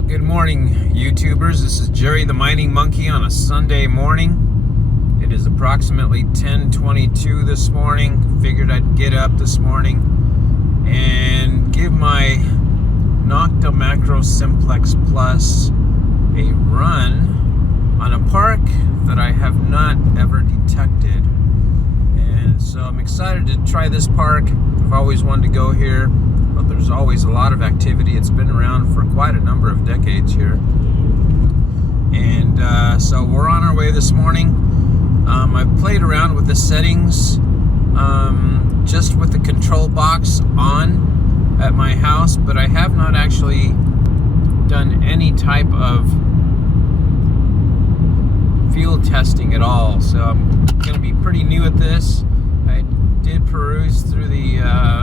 Well, good morning, YouTubers. This is Jerry the Mining Monkey on a Sunday morning. It is approximately 10:22 this morning. Figured I'd get up this morning and give my Nokta Macro Simplex Plus a run on a park that I have not ever detected. And so I'm excited to try this park. I've always wanted to go here, but there's always a lot of activity. It's been around for quite a number of decades here. And so we're on our way this morning. I've played around with the settings just with the control box on at my house, but I have not actually done any type of field testing at all. So I'm going to be pretty new at this. I did peruse through the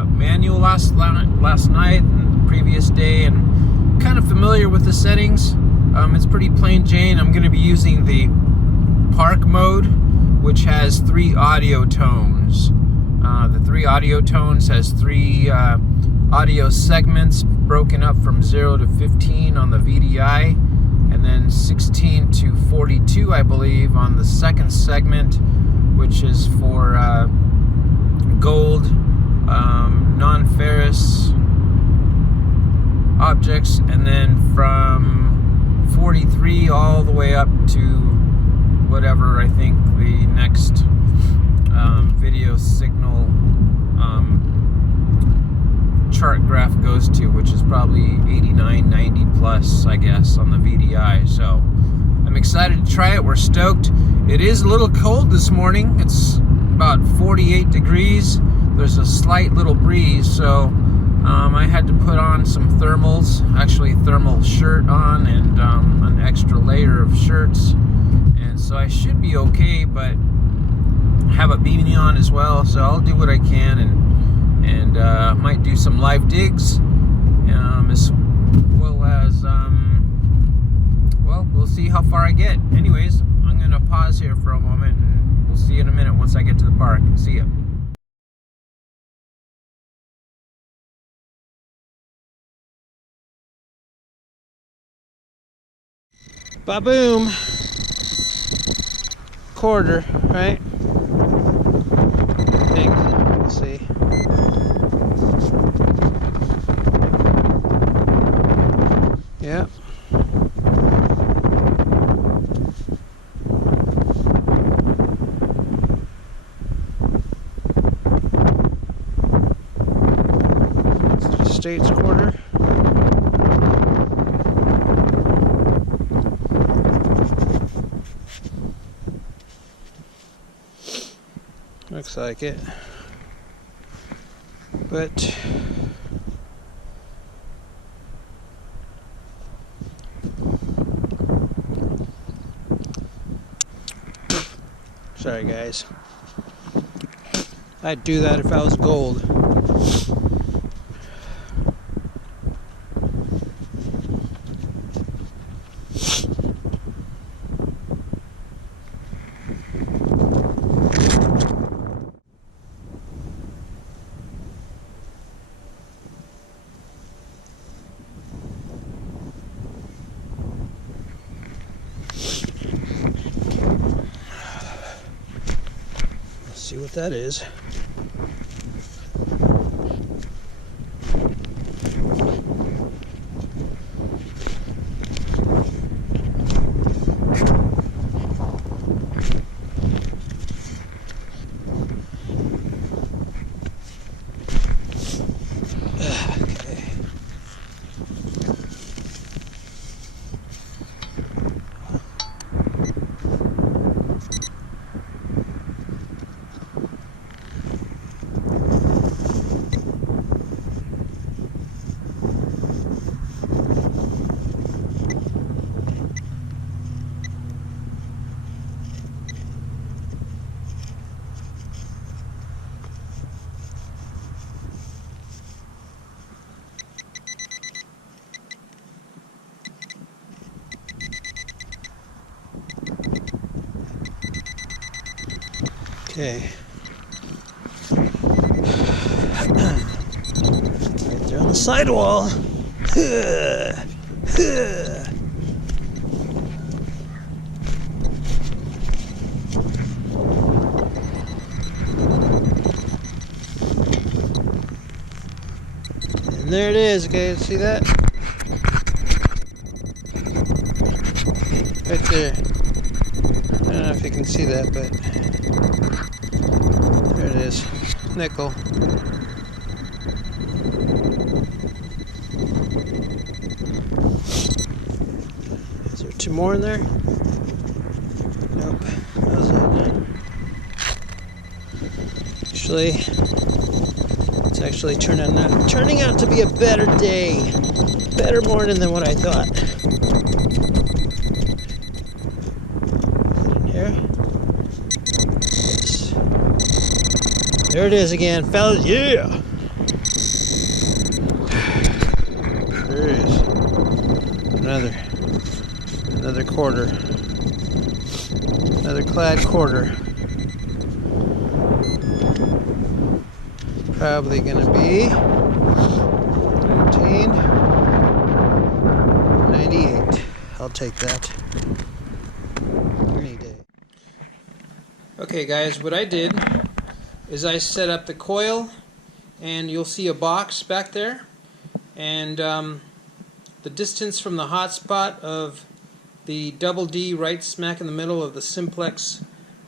manual last night and the previous day, and kind of familiar with the settings. It's pretty plain Jane. I'm going to be using the park mode, which has 3 audio tones. The 3 audio tones has 3 audio segments broken up from 0 to 15 on the VDI, and then 16 to 42, I believe, on the second segment, which is for gold, non-ferrous objects, and then from 43 all the way up to whatever I think the next video signal chart graph goes to, which is probably 89, 90 plus, I guess, on the VDI. So I'm excited to try it. We're stoked. It is a little cold this morning. It's about 48 degrees. There's a slight little breeze, so I had to put on some thermals, actually thermal shirt on, and an extra layer of shirts, and so I should be okay, but have a beanie on as well, so I'll do what I can, and might do some live digs, as well as well, we'll see how far I get. Anyways, I'm gonna pause here for a moment, and we'll see you in a minute once I get to the park. See ya. Ba-boom. Quarter, right? I think. Let's see. Yep. States quarter. Looks like it, but sorry guys, I'd do that if I was gold. See what that is. Okay. Right there on the sidewall. And there it is, guys. See that? Right there. I don't know if you can see that, but there it is. Nickel. Is there two more in there? Nope. That was it. Actually, it's actually turning out to be a better day. Better morning than what I thought. Here? Yes. There it is again, fellas. Yeah! There it is. Another quarter. Another clad quarter. Probably gonna be 1998. I'll take that any day. Okay guys, what I did is I set up the coil, and you'll see a box back there, and the distance from the hotspot of the double D right smack in the middle of the Simplex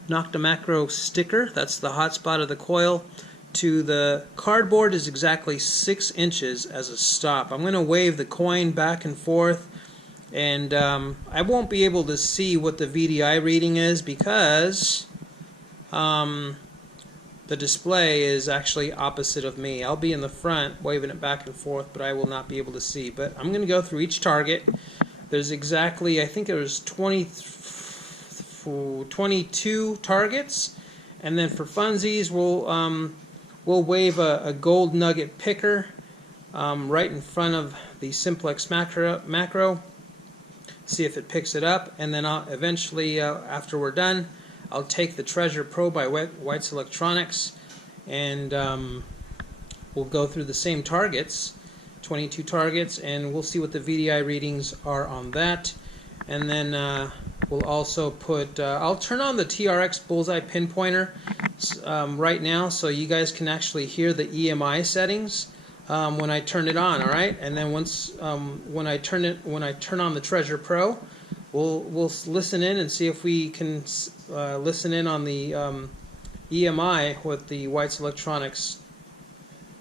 Nokta macro sticker, that's the hotspot of the coil, to the cardboard is exactly 6 inches as a stop. I'm going to wave the coin back and forth, and I won't be able to see what the VDI reading is because the display is actually opposite of me. I'll be in the front waving it back and forth, but I will not be able to see. But I'm going to go through each target. There's exactly, I think there's 22 targets, and then for funsies we'll wave a GoldNugget Picker right in front of the Simplex macro, see if it picks it up, and then eventually after we're done, I'll take the TreasurePro by White's Electronics, and we'll go through the same targets, 22 targets, and we'll see what the VDI readings are on that. And then we'll also put, I'll turn on the TRX bullseye pinpointer right now so you guys can actually hear the EMI settings when I turn it on, alright? And then once when I turn on the TreasurePro, we'll listen in and see if we can listen in on the EMI with the White's Electronics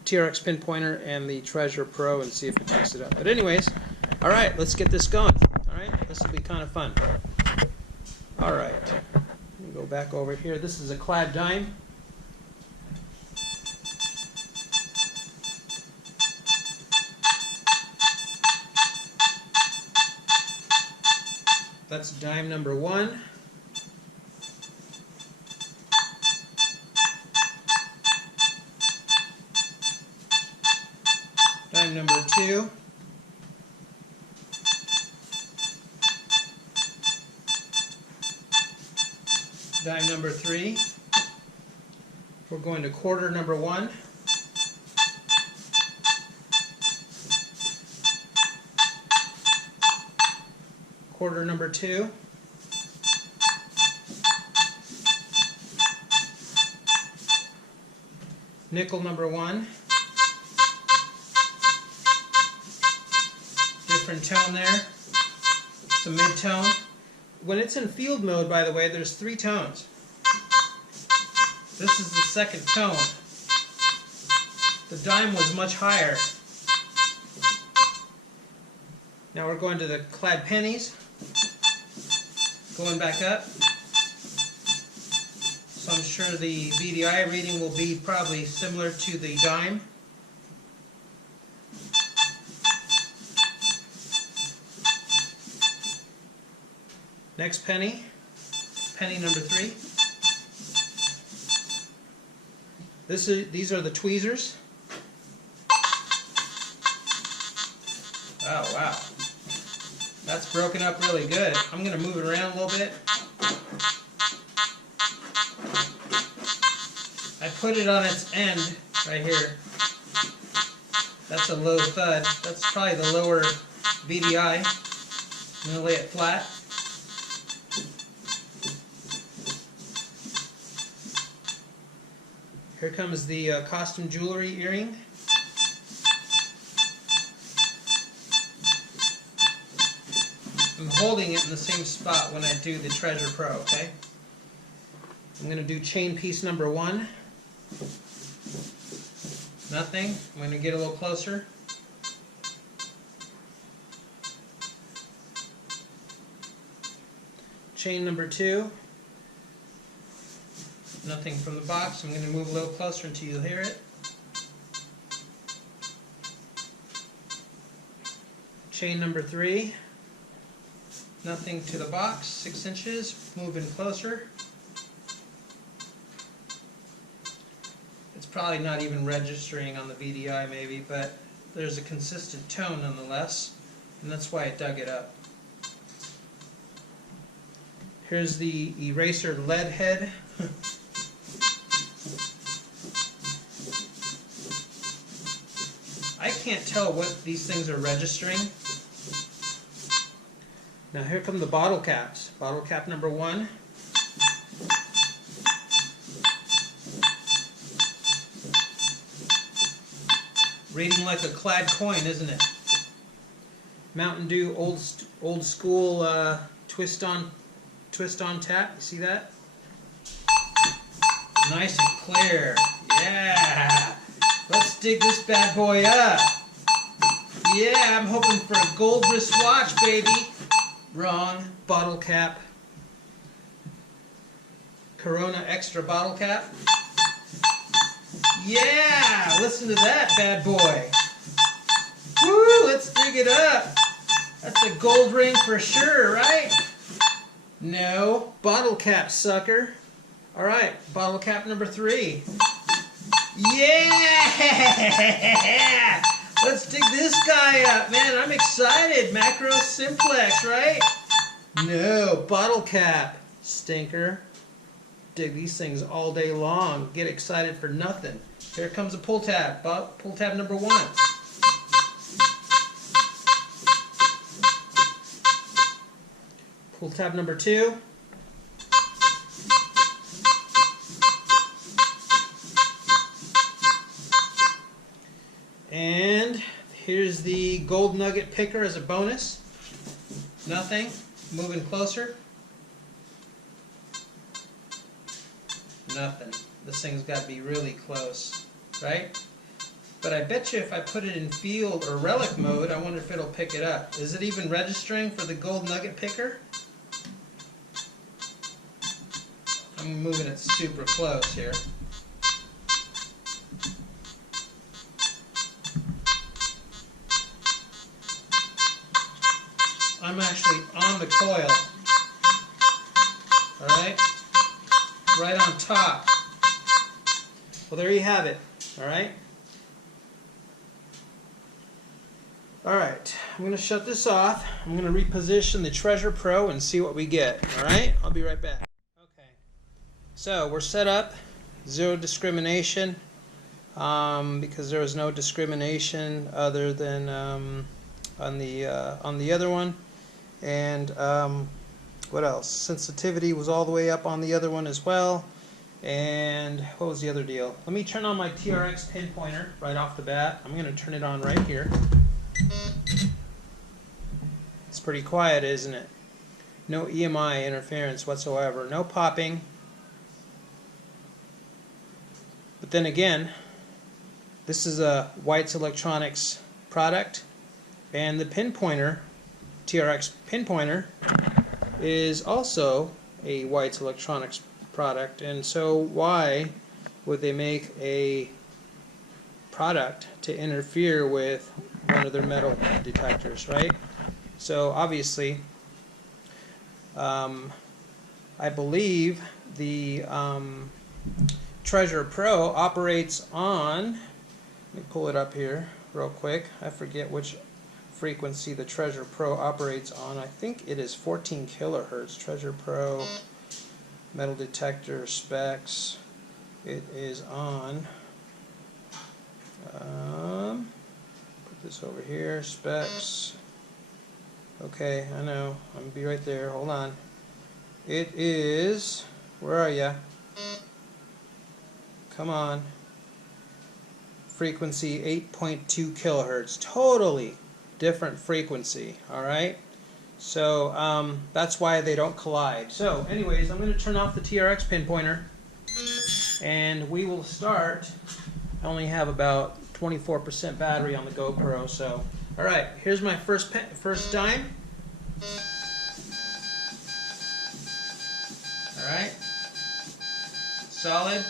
TRX pinpointer and the TreasurePro and see if it picks it up. But anyways, alright, let's get this going. Alright, this will be kind of fun. Alright, let me go back over here. This is a clad dime. That's dime number 1. Dime number 2. Dime number 3. We're going to quarter number 1. Quarter number 2. Nickel number 1. Different tone there. It's a mid-tone. When it's in field mode, by the way, there's 3 tones. This is the second tone. The dime was much higher. Now we're going to the clad pennies. Going back up. So I'm sure the VDI reading will be probably similar to the dime. Next penny, penny number 3. These are the tweezers. Oh wow, that's broken up really good. I'm going to move it around a little bit. I put it on its end right here. That's a low thud. That's probably the lower VDI. I'm going to lay it flat. Here comes the costume jewelry earring. I'm holding it in the same spot when I do the TreasurePro, okay? I'm going to do chain piece number 1. Nothing. I'm going to get a little closer. Chain number 2. Nothing from the box. I'm going to move a little closer until you hear it. Chain number 3. Nothing to the box. 6 inches. Moving closer. It's probably not even registering on the VDI maybe, but there's a consistent tone nonetheless, and that's why it dug it up. Here's the eraser lead head. I can't tell what these things are registering. Now here come the bottle caps. Bottle cap number 1. Reading like a clad coin, isn't it? Mountain Dew old school twist on tap. You see that? Nice and clear. Yeah. Let's dig this bad boy up. Yeah, I'm hoping for a gold wristwatch, baby. Wrong. Bottle cap. Corona extra bottle cap. Yeah, listen to that bad boy. Woo, let's dig it up. That's a gold ring for sure, right? No, bottle cap, sucker. All right, bottle cap number 3. Yeah! Let's dig this guy up, man. I'm excited. Macro Simplex, right? No, bottle cap, stinker. Dig these things all day long. Get excited for nothing. Here comes a pull tab. Pull tab number 1. Pull tab number 2. And here's the GoldNugget Picker as a bonus. Nothing. Moving closer. Nothing. This thing's got to be really close, right? But I bet you if I put it in field or relic mode, I wonder if it'll pick it up. Is it even registering for the GoldNugget Picker? I'm moving it super close here. I'm actually on the coil. Alright? Right on top. Well, there you have it. Alright? Alright, I'm going to shut this off. I'm going to reposition the TreasurePro and see what we get. Alright? I'll be right back. Okay. So, we're set up. Zero discrimination. Because there was no discrimination other than on the other one. And what else? Sensitivity was all the way up on the other one as well. And what was the other deal? Let me turn on my TRX pinpointer right off the bat. I'm going to turn it on right here. It's pretty quiet, isn't it? No EMI interference whatsoever. No popping. But then again, this is a White's Electronics product, and the pinpointer, TRX pinpointer, is also a White's Electronics product. And so why would they make a product to interfere with one of their metal detectors, right? So obviously, I believe the TreasurePro operates on, let me pull it up here real quick. I forget which frequency the TreasurePro operates on. I think it is 14 kilohertz. TreasurePro metal detector specs. It is on. Put this over here. Specs. Okay, I know. I'm gonna be right there. Hold on. It is. Where are ya? Come on. Frequency 8.2 kilohertz. Totally different frequency. All right. So that's why they don't collide. So, anyways, I'm going to turn off the TRX pinpointer, and we will start. I only have about 24% battery on the GoPro, so all right. Here's my first dime. All right. Solid.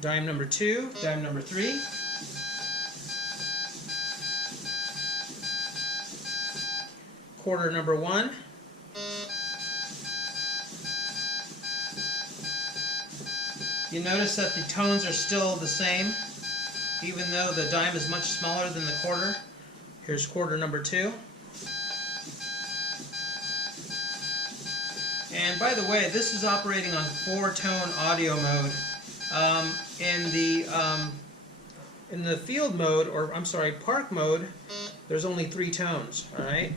Dime number 2, dime number 3. Quarter number 1. You notice that the tones are still the same, even though the dime is much smaller than the quarter. Here's quarter number 2. And by the way, this is operating on 4-tone audio mode. In the field mode, or I'm sorry, park mode, there's only 3 tones, all right?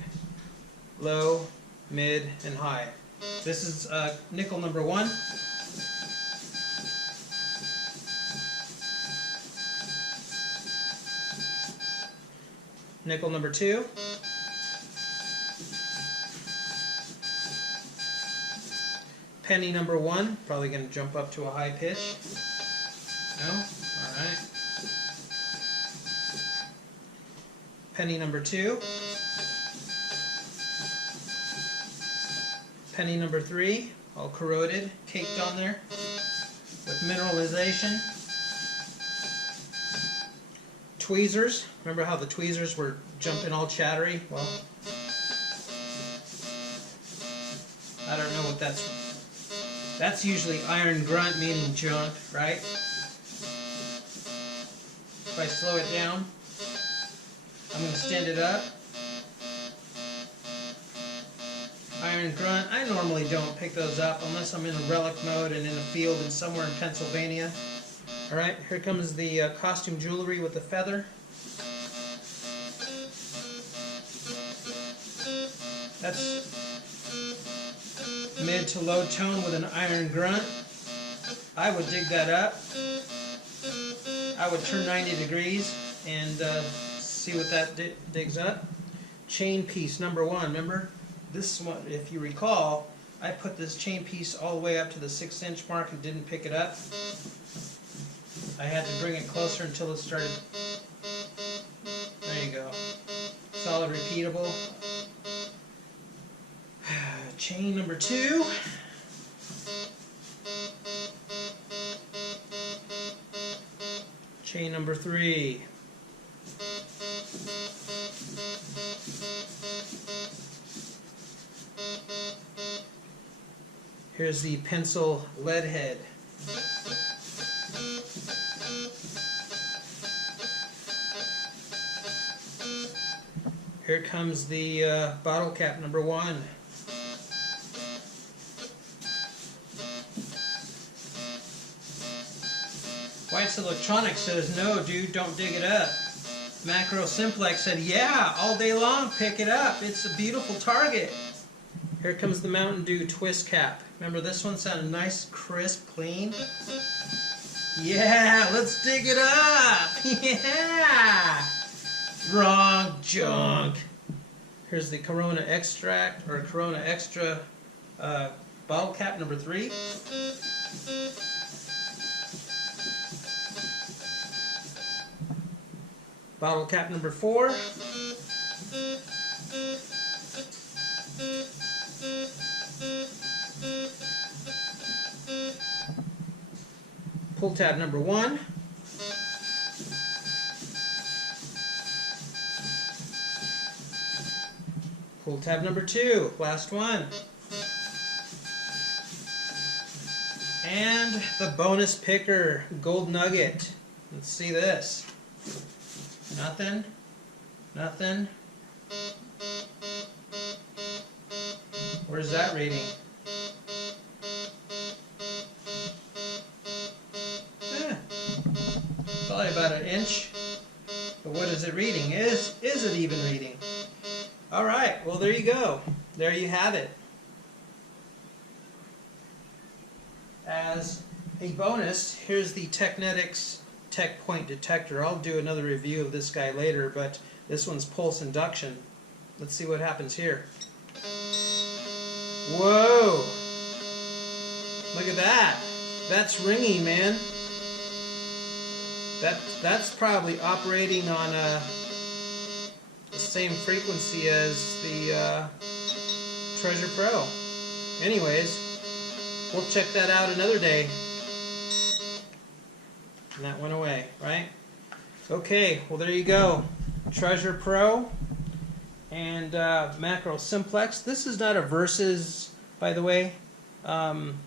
Low, mid, and high. This is nickel number 1. Nickel number 2. Penny number 1, probably going to jump up to a high pitch. No? Alright. Penny number 2. Penny number 3, all corroded, caked on there with mineralization. Tweezers. Remember how the tweezers were jumping all chattery? Well, I don't know what that's. That's usually iron grunt, meaning junk, right? If I slow it down, I'm going to stand it up. Iron grunt, I normally don't pick those up unless I'm in a relic mode and in a field and somewhere in Pennsylvania. Alright, here comes the costume jewelry with the feather. That's mid to low tone with an iron grunt. I would dig that up. I would turn 90 degrees and see what that digs up. Chain piece number 1, remember? This one, if you recall, I put this chain piece all the way up to the 6-inch mark and didn't pick it up. I had to bring it closer until it started. There you go. Solid repeatable. Chain number 2. Chain number 3. Here's the pencil lead head. Here comes the bottle cap number 1. White's Electronics says, no dude, don't dig it up. Macro Simplex said, yeah, all day long, pick it up. It's a beautiful target. Here comes the Mountain Dew twist cap. Remember this one sounded nice, crisp, clean? Yeah, let's dig it up. Yeah. Wrong junk. Here's the Corona Extract or Corona Extra bottle cap number 3. Bottle cap number 4. Pull tab number 1. Pull tab number 2, last one. And the bonus picker, GoldNugget. Let's see this. Nothing. Nothing. Where's that reading? Probably about an inch. But what is it reading? Is it even reading? All right, well there you go. There you have it. As a bonus, here's the TekneticsTek-Point detector. I'll do another review of this guy later, but this one's pulse induction. Let's see what happens here. Whoa! Look at that. That's ringing, man. That's probably operating on the same frequency as the TreasurePro. Anyways, we'll check that out another day. And that went away, right? Okay, well there you go. TreasurePro and macro Simplex. This is not a versus, by the way,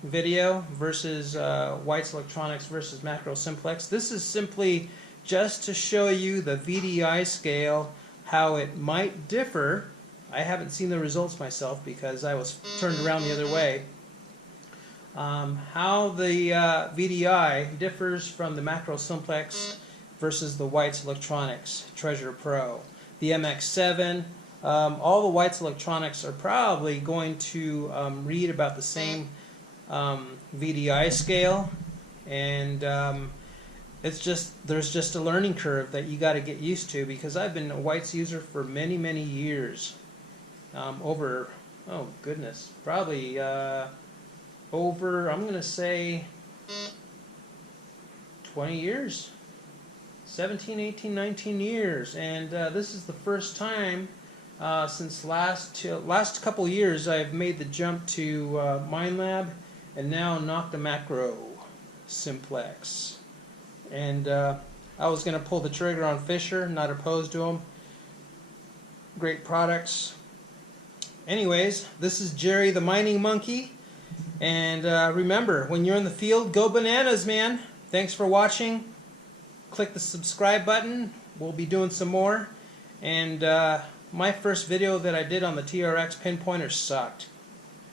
video versus White's Electronics versus macro Simplex. This is simply just to show you the VDI scale, how it might differ. I haven't seen the results myself because I was turned around the other way. How the VDI differs from the macro Simplex versus the White's Electronics TreasurePro. The MX7, all the White's Electronics are probably going to read about the same VDI scale, and it's just, there's just a learning curve that you got to get used to, because I've been a White's user for many, many years. Over, oh goodness, probably over, I'm going to say 20 years. 17, 18, 19 years, and this is the first time since last couple years I've made the jump to MindLab and now Nokta macro Simplex. And I was going to pull the trigger on Fisher, not opposed to them. Great products. Anyways, this is Jerry the Mining Monkey, and remember, when you're in the field, go bananas, man. Thanks for watching. Click the subscribe button. We'll be doing some more. And my first video that I did on the TRX pinpointer sucked.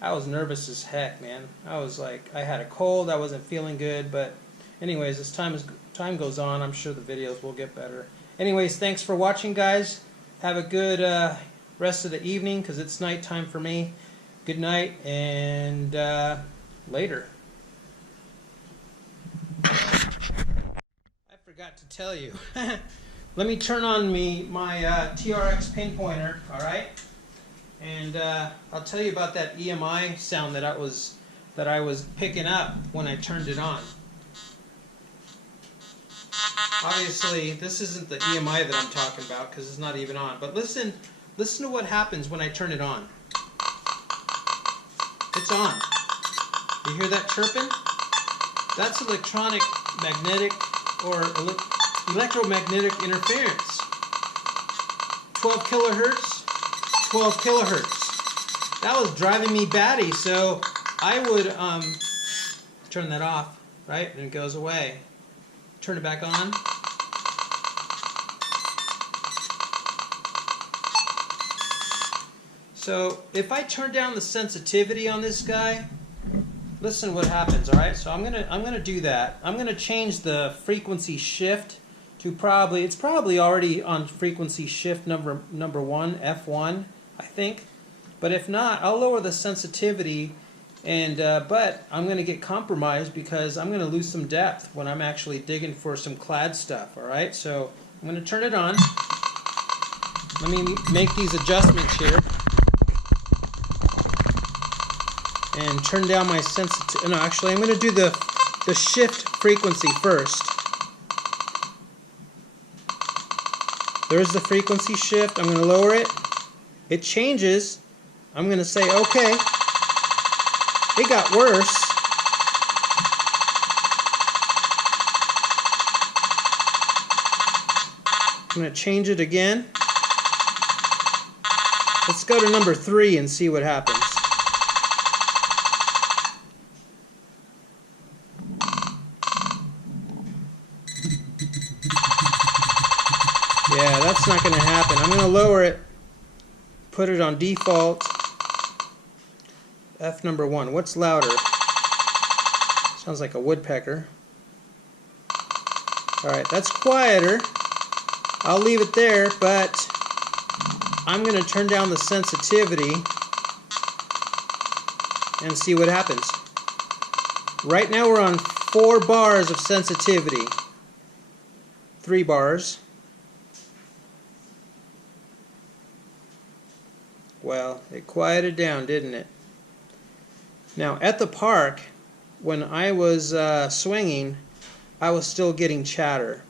I was nervous as heck, man. I was like, I had a cold, I wasn't feeling good, but anyways, as time goes on, I'm sure the videos will get better. Anyways, thanks for watching, guys. Have a good rest of the evening, because it's nighttime for me. Good night, and later. I forgot to tell you. Let me turn on my TRX pinpointer, alright? And I'll tell you about that EMI sound that I was picking up when I turned it on. Obviously, this isn't the EMI that I'm talking about, because it's not even on. But listen to what happens when I turn it on. It's on. You hear that chirping? That's electromagnetic interference. 12 kilohertz, 12 kilohertz. That was driving me batty, so I would turn that off, right? And it goes away. Turn it back on. So if I turn down the sensitivity on this guy, listen what happens, all right? So I'm gonna do that. I'm gonna change the frequency shift to it's probably already on frequency shift number 1, F1, I think. But if not, I'll lower the sensitivity, and but I'm gonna get compromised because I'm gonna lose some depth when I'm actually digging for some clad stuff, all right? So I'm gonna turn it on. Let me make these adjustments here. And turn down my sensitivity. No, actually, I'm going to do the shift frequency first. There's the frequency shift. I'm going to lower it. It changes. I'm going to say, okay. It got worse. I'm going to change it again. Let's go to number 3 and see what happens. Yeah, that's not going to happen. I'm going to lower it, put it on default. F number 1. What's louder? Sounds like a woodpecker. Alright, that's quieter. I'll leave it there, but I'm going to turn down the sensitivity and see what happens. Right now we're on 4 bars of sensitivity. 3 bars. Well, it quieted down, didn't it? Now, at the park, when I was swinging, I was still getting chatter.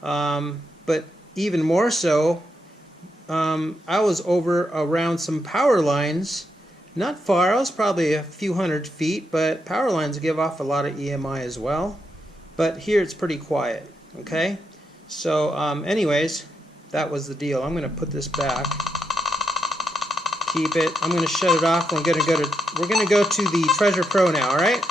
But even more so, I was over around some power lines. Not far, I was probably a few hundred feet, but power lines give off a lot of EMI as well. But here it's pretty quiet, okay? So anyways, that was the deal. I'm going to put this back. Keep it. I'm going to shut it off. We're going to go to the TreasurePro now, all right?